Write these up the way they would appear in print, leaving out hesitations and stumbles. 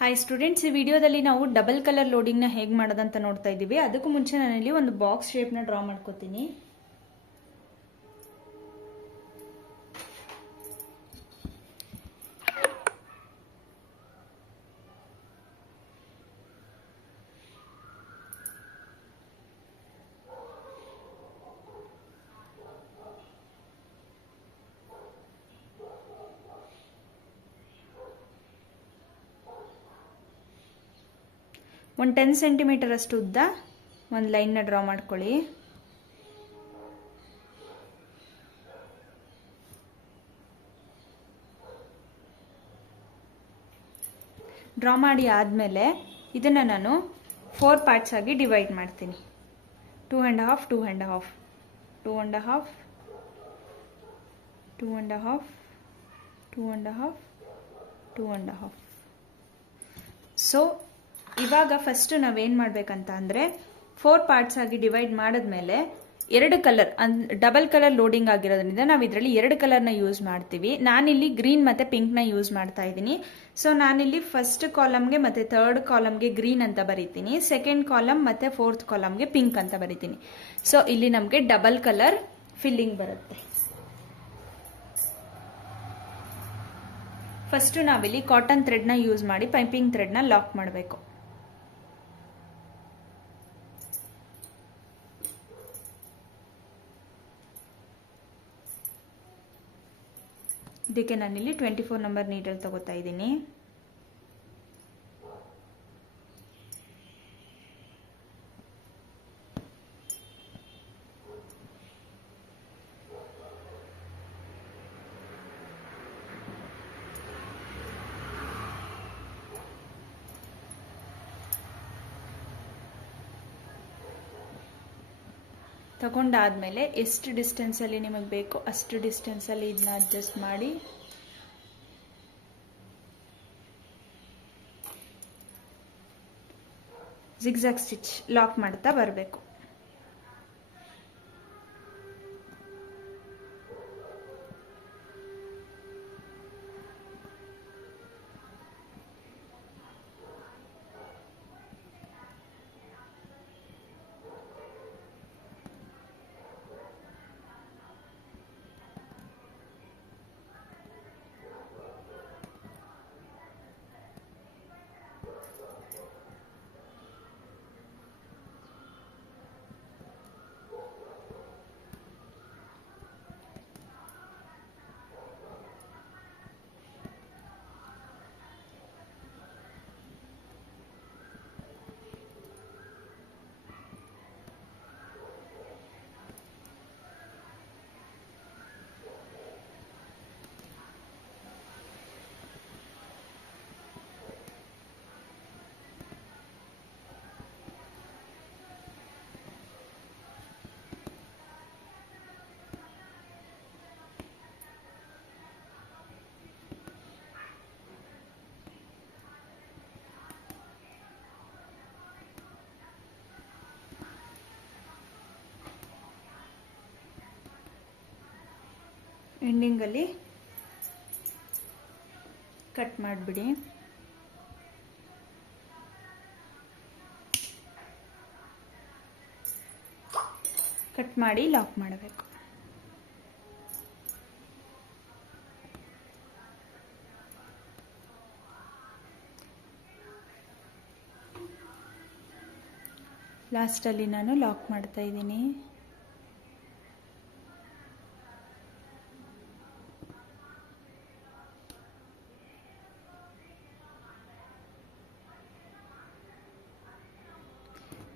Hi students, ಈ ವಿಡಿಯೋದಲ್ಲಿ ನಾವು ಡಬಲ್ ಕಲರ್ ಲೋಡಿಂಗ್ನ ಹೇಗೆ ಮಾಡೋದಂತ ನೋಡ್ತಾ ಇದ್ದೀವಿ. ಅದಕ್ಕೂ ಮುಂಚೆ ನಾನಿಲ್ಲಿ ಒಂದು ಬಾಕ್ಸ್ ಶೇಪ್ನ ಡ್ರಾ ಮಾಡ್ಕೋತೀನಿ. ಒಂದು 10 ಸೆಂಟಿಮೀಟರ್ ಅಷ್ಟು ಉದ್ದ ಒಂದು ಲೈನ್ನ ಡ್ರಾ ಮಾಡ್ಕೊಳ್ಳಿ. ಡ್ರಾ ಮಾಡಿ ಆದಮೇಲೆ ಇದನ್ನು ನಾನು 4 ಪಾರ್ಟ್ಸ್ ಆಗಿ ಡಿವೈಡ್ ಮಾಡ್ತೀನಿ. 2 1/2, 2 1/2, 2 1/2, 2 1/2, 2 1/2, 2 1/2. ಸೊ ಇವಾಗ ಫಸ್ಟ್ ನಾವೇನು ಮಾಡಬೇಕಂತ ಅಂದರೆ 4 ಪಾರ್ಟ್ಸ್ ಆಗಿ ಡಿವೈಡ್ ಮಾಡಿದ್ಮೇಲೆ 2 ಕಲರ್ ಡಬಲ್ ಕಲರ್ ಲೋಡಿಂಗ್ ಆಗಿರೋದ್ರಿಂದ ನಾವು ಇದರಲ್ಲಿ 2 ಕಲರ್ನ ಯೂಸ್ ಮಾಡ್ತೀವಿ. ನಾನಿಲ್ಲಿ ಗ್ರೀನ್ ಮತ್ತು ಪಿಂಕ್ನ ಯೂಸ್ ಮಾಡ್ತಾ ಇದ್ದೀನಿ. ಸೊ ನಾನಿಲ್ಲಿ ಫಸ್ಟ್ ಕಾಲಮ್ಗೆ ಮತ್ತು ಥರ್ಡ್ ಕಾಲಮ್ಗೆ ಗ್ರೀನ್ ಅಂತ ಬರೀತೀನಿ, ಸೆಕೆಂಡ್ ಕಾಲಮ್ ಮತ್ತು ಫೋರ್ತ್ ಕಾಲಮ್ಗೆ ಪಿಂಕ್ ಅಂತ ಬರೀತೀನಿ. ಸೊ ಇಲ್ಲಿ ನಮಗೆ ಡಬಲ್ ಕಲರ್ ಫಿಲ್ಲಿಂಗ್ ಬರುತ್ತೆ. ಫಸ್ಟು ನಾವಿಲ್ಲಿ ಕಾಟನ್ ಥ್ರೆಡ್ನ ಯೂಸ್ ಮಾಡಿ ಪೈಪಿಂಗ್ ಥ್ರೆಡ್ನ ಲಾಕ್ ಮಾಡಬೇಕು. ಇದಕ್ಕೆ ನಾನಿಲ್ಲಿ 24 ನಂಬರ್ ನೀಡಲ್ ತಗೋತಾ ಇದ್ದೀನಿ. ತಗೊಂಡಾದ್ಮೇಲೆ ಎಷ್ಟು ಡಿಸ್ಟೆನ್ಸಲ್ಲಿ ನಿಮಗೆ ಬೇಕೋ ಅಷ್ಟು ಡಿಸ್ಟೆನ್ಸಲ್ಲಿ ಇದನ್ನ ಅಡ್ಜಸ್ಟ್ ಮಾಡಿ ಜಿಗ್ಜಾಗ್ ಸ್ಟಿಚ್ ಲಾಕ್ ಮಾಡ್ತಾ ಬರಬೇಕು. ಎಂಡಿಂಗಲ್ಲಿ ಕಟ್ ಮಾಡಿಬಿಡಿ. ಕಟ್ ಮಾಡಿ ಲಾಕ್ ಮಾಡಬೇಕು. ಲಾಸ್ಟಲ್ಲಿ ನಾನು ಲಾಕ್ ಮಾಡ್ತಾ ಇದ್ದೀನಿ.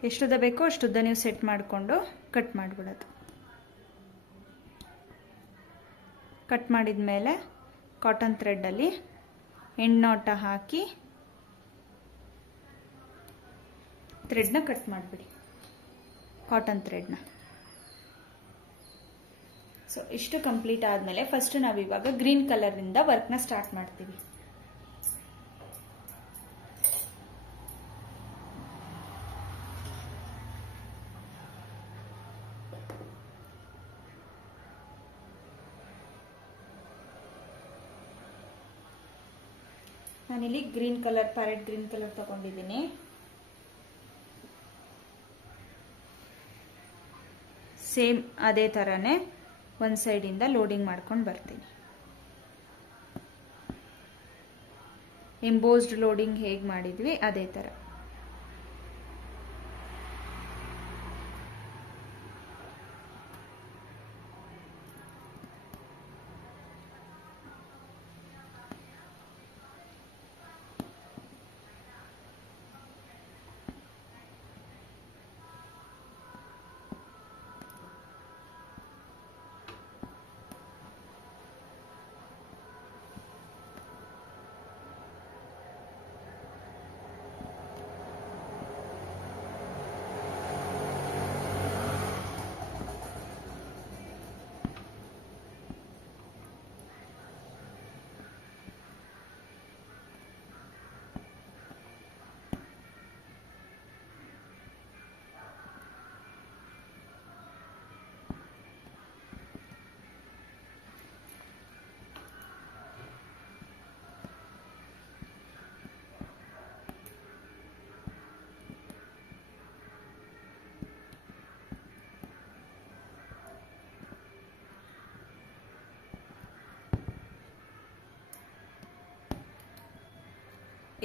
ಎಷ್ಟುದ್ದ ಬೇಕೋ ಅಷ್ಟುದ್ದ ನೀವು ಸೆಟ್ ಮಾಡಿಕೊಂಡು ಕಟ್ ಮಾಡಿಬಿಡೋದು. ಕಟ್ ಮಾಡಿದ ಮೇಲೆ ಕಾಟನ್ ಥ್ರೆಡ್ಡಲ್ಲಿ ಹೆಣ್ಣೋಟ ಹಾಕಿ ಥ್ರೆಡ್ನ ಕಟ್ ಮಾಡಿಬಿಡಿ, ಕಾಟನ್ ಥ್ರೆಡ್ನ. ಸೊ ಇಷ್ಟು ಕಂಪ್ಲೀಟ್ ಆದಮೇಲೆ ಫಸ್ಟ್ ನಾವಿವಾಗ ಗ್ರೀನ್ ಕಲರಿಂದ ವರ್ಕ್ನ ಸ್ಟಾರ್ಟ್ ಮಾಡ್ತೀವಿ. ನಾನಿಲ್ಲಿ green colour, parrot green colour ತಗೊಂಡಿದ್ದೀನಿ. ಸೇಮ್ ಅದೇ ಥರನೇ ಒಂದು ಸೈಡಿಂದ ಲೋಡಿಂಗ್ ಮಾಡ್ಕೊಂಡು ಬರ್ತೀನಿ. ಎಂಬೋಸ್ಡ್ ಲೋಡಿಂಗ್ ಹೇಗೆ ಮಾಡಿದ್ವಿ ಅದೇ ಥರ.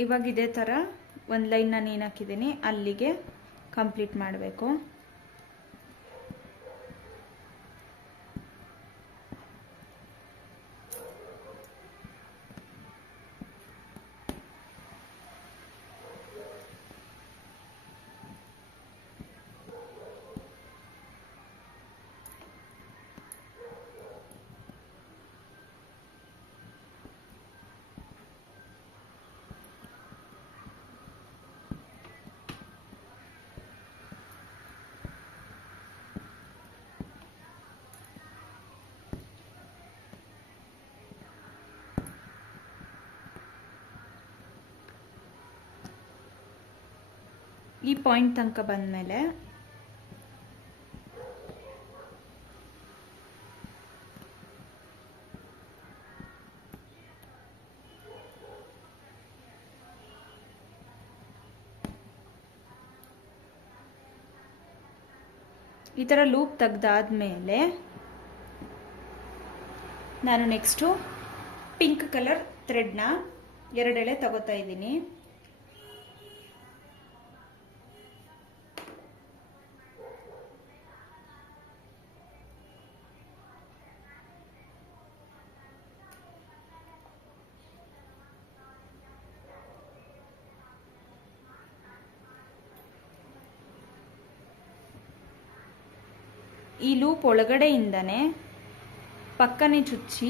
ಇವಾಗ ಇದೇ ಥರ ಒಂದು ಲೈನ್ ನಾನು ಏನು ಹಾಕಿದ್ದೀನಿ ಅಲ್ಲಿಗೆ ಕಂಪ್ಲೀಟ್ ಮಾಡಬೇಕು. ಈ ಪಾಯಿಂಟ್ ತನಕ ಬಂದಮೇಲೆ ಈ ಥರ ಲೂಪ್ ತೆಗ್ದಾದ್ಮೇಲೆ ನಾನು ನೆಕ್ಸ್ಟು ಪಿಂಕ್ ಕಲರ್ ಥ್ರೆಡ್ನ 2 ಎಳೆ ತಗೋತಾ ಇದ್ದೀನಿ. ಈ ಲೂಪ್ ಒಳಗಡೆಯಿಂದನೇ ಪಕ್ಕನೆ ಚುಚ್ಚಿ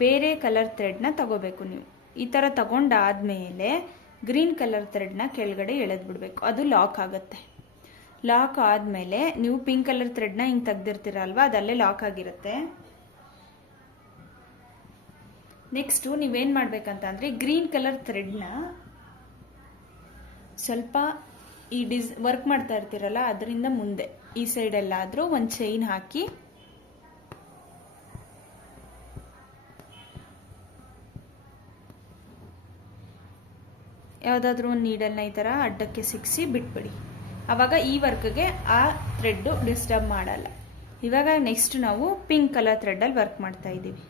ಬೇರೆ ಕಲರ್ ಥ್ರೆಡ್ನ ತಗೋಬೇಕು. ನೀವು ಈ ಥರ ತಗೊಂಡಾದ್ಮೇಲೆ ಗ್ರೀನ್ ಕಲರ್ ಥ್ರೆಡ್ನ ಕೆಳಗಡೆ ಎಳೆದು ಬಿಡಬೇಕು. ಅದು ಲಾಕ್ ಆಗುತ್ತೆ. ಲಾಕ್ ಆದಮೇಲೆ ನೀವು ಪಿಂಕ್ ಕಲರ್ ಥ್ರೆಡ್ನ ಹಿಂಗೆ ತೆಗ್ದಿರ್ತೀರಲ್ವ, ಅದಲ್ಲೇ ಲಾಕ್ ಆಗಿರುತ್ತೆ. ನೆಕ್ಸ್ಟು ನೀವೇನು ಮಾಡಬೇಕಂತಂದರೆ ಗ್ರೀನ್ ಕಲರ್ ಥ್ರೆಡ್ನ ಸ್ವಲ್ಪ ಈ ವರ್ಕ್ ಮಾಡ್ತಾ ಇರ್ತೀರಲ್ಲ ಅದರಿಂದ ಮುಂದೆ ಈ ಸೈಡೆಲ್ಲಾದರೂ ಒಂದು ಚೈನ್ ಹಾಕಿ ಯಾವುದಾದ್ರೂ ಒಂದು ನೀಡಲ್ನ ಈ ಥರ ಅಡ್ಡಕ್ಕೆ ಸಿಕ್ಕಿಸಿ ಬಿಟ್ಬಿಡಿ. ಆವಾಗ ಈ ವರ್ಕ್ಗೆ ಆ ಥ್ರೆಡ್ಡು ಡಿಸ್ಟರ್ಬ್ ಮಾಡಲ್ಲ. ಇವಾಗ ನೆಕ್ಸ್ಟ್ ನಾವು ಪಿಂಕ್ ಕಲರ್ ಥ್ರೆಡ್ಡಲ್ಲಿ ವರ್ಕ್ ಮಾಡ್ತಾ ಇದ್ದೀವಿ.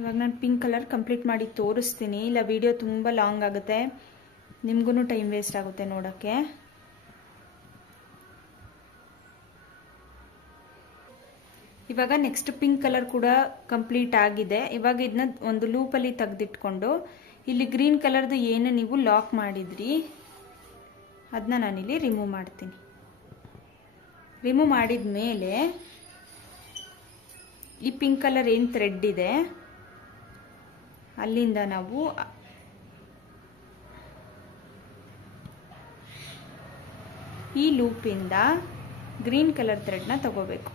ಇವಾಗ ನಾನು ಪಿಂಕ್ ಕಲರ್ ಕಂಪ್ಲೀಟ್ ಮಾಡಿ ತೋರಿಸ್ತೀನಿ, ಇಲ್ಲ ವಿಡಿಯೋ ತುಂಬ ಲಾಂಗ್ ಆಗುತ್ತೆ, ನಿಮಗೂ ಟೈಮ್ ವೇಸ್ಟ್ ಆಗುತ್ತೆ ನೋಡೋಕ್ಕೆ. ಇವಾಗ ನೆಕ್ಸ್ಟ್ ಪಿಂಕ್ ಕಲರ್ ಕೂಡ ಕಂಪ್ಲೀಟ್ ಆಗಿದೆ. ಇವಾಗ ಇದನ್ನ ಒಂದು ಲೂಪಲ್ಲಿ ತೆಗೆದಿಟ್ಕೊಂಡು ಇಲ್ಲಿ ಗ್ರೀನ್ ಕಲರ್ದು ಏನು ನೀವು ಲಾಕ್ ಮಾಡಿದ್ರಿ ಅದನ್ನ ನಾನಿಲ್ಲಿ ರಿಮೂವ್ ಮಾಡ್ತೀನಿ. ರಿಮೂವ್ ಮಾಡಿದ ಮೇಲೆ ಈ ಪಿಂಕ್ ಕಲರ್ ಏನು ಥ್ರೆಡ್ ಇದೆ ಅಲ್ಲಿಂದ ನಾವು ಈ ಲೂಪಿಂದ ಗ್ರೀನ್ ಕಲರ್ ಥ್ರೆಡ್ನ ತಗೋಬೇಕು.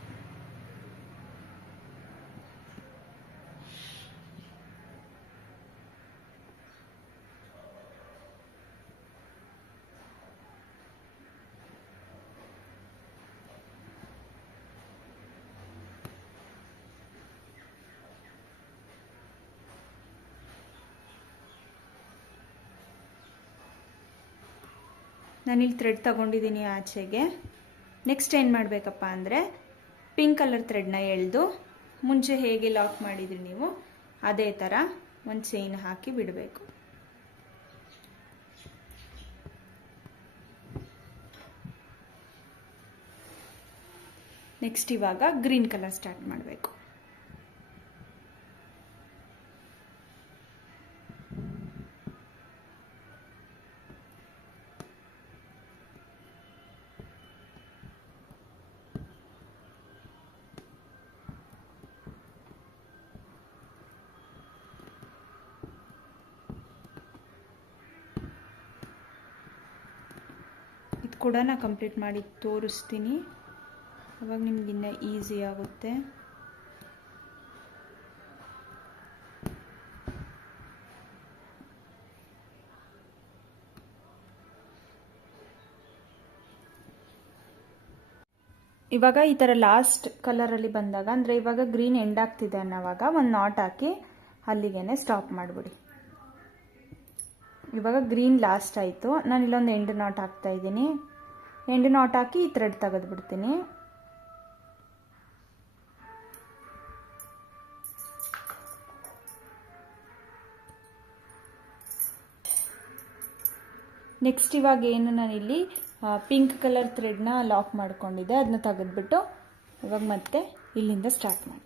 ನಾನಿಲ್ಲಿ ಥ್ರೆಡ್ ತಗೊಂಡಿದ್ದೀನಿ ಆಚೆಗೆ. ನೆಕ್ಸ್ಟ್ ಏನು ಮಾಡಬೇಕಪ್ಪ ಅಂದರೆ ಪಿಂಕ್ ಕಲರ್ ಥ್ರೆಡ್ನ ಎಳೆದು ಮುಂಚೆ ಹೇಗೆ ಲಾಕ್ ಮಾಡಿದ್ರಿ ನೀವು ಅದೇ ಥರ ಒಂದು ಚೈನ್ ಹಾಕಿ ಬಿಡಬೇಕು. ನೆಕ್ಸ್ಟ್ ಇವಾಗ ಗ್ರೀನ್ ಕಲರ್ ಸ್ಟಾರ್ಟ್ ಮಾಡಬೇಕು. ಇದು ಕೂಡ ನಾನು ಕಂಪ್ಲೀಟ್ ಮಾಡಿ ತೋರಿಸ್ತೀನಿ, ಅವಾಗ ನಿಮಗಿನ್ನ ಈಸಿ ಆಗುತ್ತೆ. ಇವಾಗ ಈ ಥರ ಲಾಸ್ಟ್ ಕಲರಲ್ಲಿ ಬಂದಾಗ, ಅಂದರೆ ಇವಾಗ ಗ್ರೀನ್ ಎಂಡ್ ಆಗ್ತಿದೆ ಅನ್ನೋವಾಗ ಒಂದು ನಾಟ್ ಹಾಕಿ ಅಲ್ಲಿಗೆ ಸ್ಟಾಪ್ ಮಾಡಿಬಿಡಿ. ಇವಾಗ ಗ್ರೀನ್ ಲಾಸ್ಟ್ ಆಯಿತು, ನಾನು ಇಲ್ಲೊಂದು ಎಂಡ್ ನಾಟ್ ಹಾಕ್ತಾ ಇದ್ದೀನಿ. ಎಂಡ್ ನಾಟ್ ಹಾಕಿ ಈ ಥ್ರೆಡ್ ತೆಗೆದುಬಿಡ್ತೀನಿ. ನೆಕ್ಸ್ಟ್ ಇವಾಗ ಏನು ನಾನಿಲ್ಲಿ ಪಿಂಕ್ ಕಲರ್ ಥ್ರೆಡ್ನ ಲಾಕ್ ಮಾಡ್ಕೊಂಡಿದ್ದೆ, ಅದನ್ನ ತೆಗೆದ್ಬಿಟ್ಟು ಇವಾಗ ಮತ್ತೆ ಇಲ್ಲಿಂದ ಸ್ಟಾರ್ಟ್ ಮಾಡ್ತೀನಿ.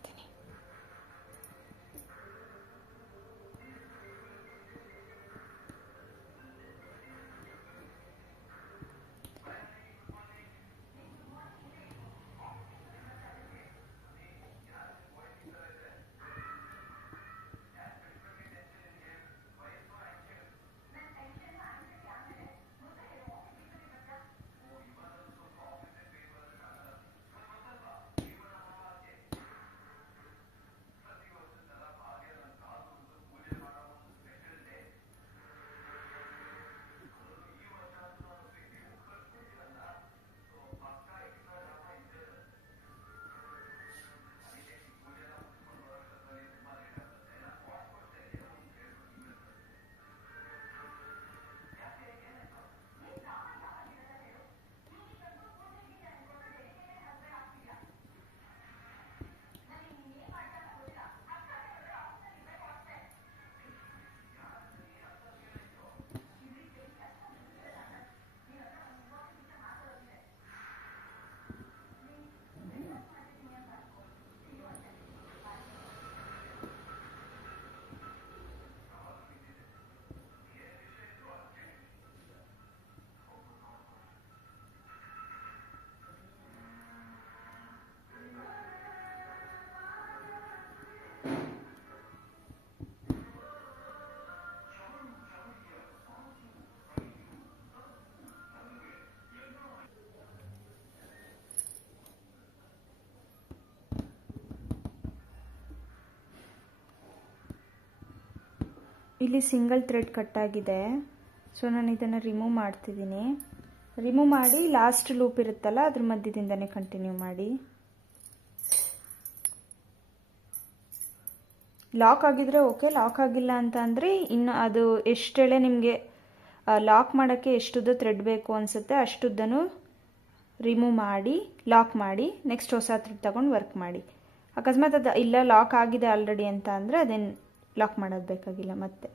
ಇಲ್ಲಿ ಸಿಂಗಲ್ ಥ್ರೆಡ್ ಕಟ್ ಆಗಿದೆ, ಸೊ ನಾನು ಇದನ್ನು ರಿಮೂವ್ ಮಾಡ್ತಿದ್ದೀನಿ. ರಿಮೂವ್ ಮಾಡಿ ಲಾಸ್ಟ್ ಲೂಪ್ ಇರುತ್ತಲ್ಲ ಅದ್ರ ಮಧ್ಯದಿಂದನೇ ಕಂಟಿನ್ಯೂ ಮಾಡಿ. ಲಾಕ್ ಆಗಿದ್ರೆ ಓಕೆ, ಲಾಕ್ ಆಗಿಲ್ಲ ಅಂತ ಅಂದರೆ ಇನ್ನು ಅದು ಎಷ್ಟೆಳೆ ನಿಮಗೆ ಲಾಕ್ ಮಾಡೋಕ್ಕೆ ಎಷ್ಟುದ್ದ ಥ್ರೆಡ್ ಬೇಕು ಅನಿಸುತ್ತೆ ಅಷ್ಟುದ್ದನ್ನು ರಿಮೂವ್ ಮಾಡಿ ಲಾಕ್ ಮಾಡಿ ನೆಕ್ಸ್ಟ್ ಹೊಸ ಥ್ರೆಡ್ ತಗೊಂಡು ವರ್ಕ್ ಮಾಡಿ. ಅಕಸ್ಮಾತ್ ಅದು ಇಲ್ಲ ಲಾಕ್ ಆಗಿದೆ ಆಲ್ರೆಡಿ ಅಂತ ಅಂದರೆ ಅದೇನು ಲಾಕ್ ಮಾಡೋದು ಬೇಕಾಗಿಲ್ಲ ಮತ್ತೆ.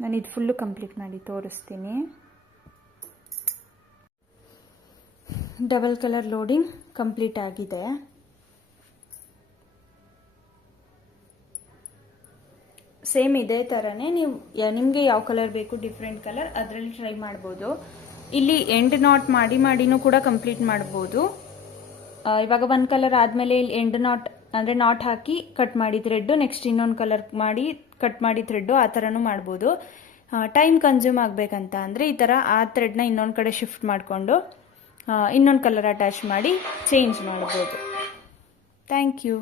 ನಾನು ಇದು ಫುಲ್ಲು ಕಂಪ್ಲೀಟ್ ಮಾಡಿ ತೋರಿಸ್ತೀನಿ. ಡಬಲ್ ಕಲರ್ ಲೋಡಿಂಗ್ ಕಂಪ್ಲೀಟ್ ಆಗಿದೆ. ಸೇಮ್ ಇದೇ ಥರನೇ ನೀವು ನಿಮಗೆ ಯಾವ ಕಲರ್ ಬೇಕು ಡಿಫ್ರೆಂಟ್ ಕಲರ್ ಅದರಲ್ಲಿ ಟ್ರೈ ಮಾಡ್ಬೋದು. ಇಲ್ಲಿ ಎಂಡ್ ನಾಟ್ ಮಾಡಿನೂ ಕೂಡ ಕಂಪ್ಲೀಟ್ ಮಾಡ್ಬೋದು. ಇವಾಗ ಒಂದು ಕಲರ್ ಆದಮೇಲೆ ಇಲ್ಲಿ ಎಂಡ್ ನಾಟ್ ಅಂದರೆ ನಾಟ್ ಹಾಕಿ ಕಟ್ ಮಾಡಿ ಥ್ರೆಡ್ಡು, ನೆಕ್ಸ್ಟ್ ಇನ್ನೊಂದು ಕಲರ್ ಮಾಡಿ ಕಟ್ ಮಾಡಿ ಥ್ರೆಡ್ಡು, ಆ ಥರನೂ ಮಾಡ್ಬೋದು. ಟೈಮ್ ಕನ್ಸ್ಯೂಮ್ ಆಗಬೇಕಂತ ಅಂದರೆ ಈ ಥರ ಆ ಥ್ರೆಡ್ನ ಇನ್ನೊಂದು ಕಡೆ ಶಿಫ್ಟ್ ಮಾಡಿಕೊಂಡು ಇನ್ನೊಂದು ಕಲರ್ ಅಟ್ಯಾಚ್ ಮಾಡಿ ಚೇಂಜ್ ಮಾಡ್ಬೋದು. Thank you.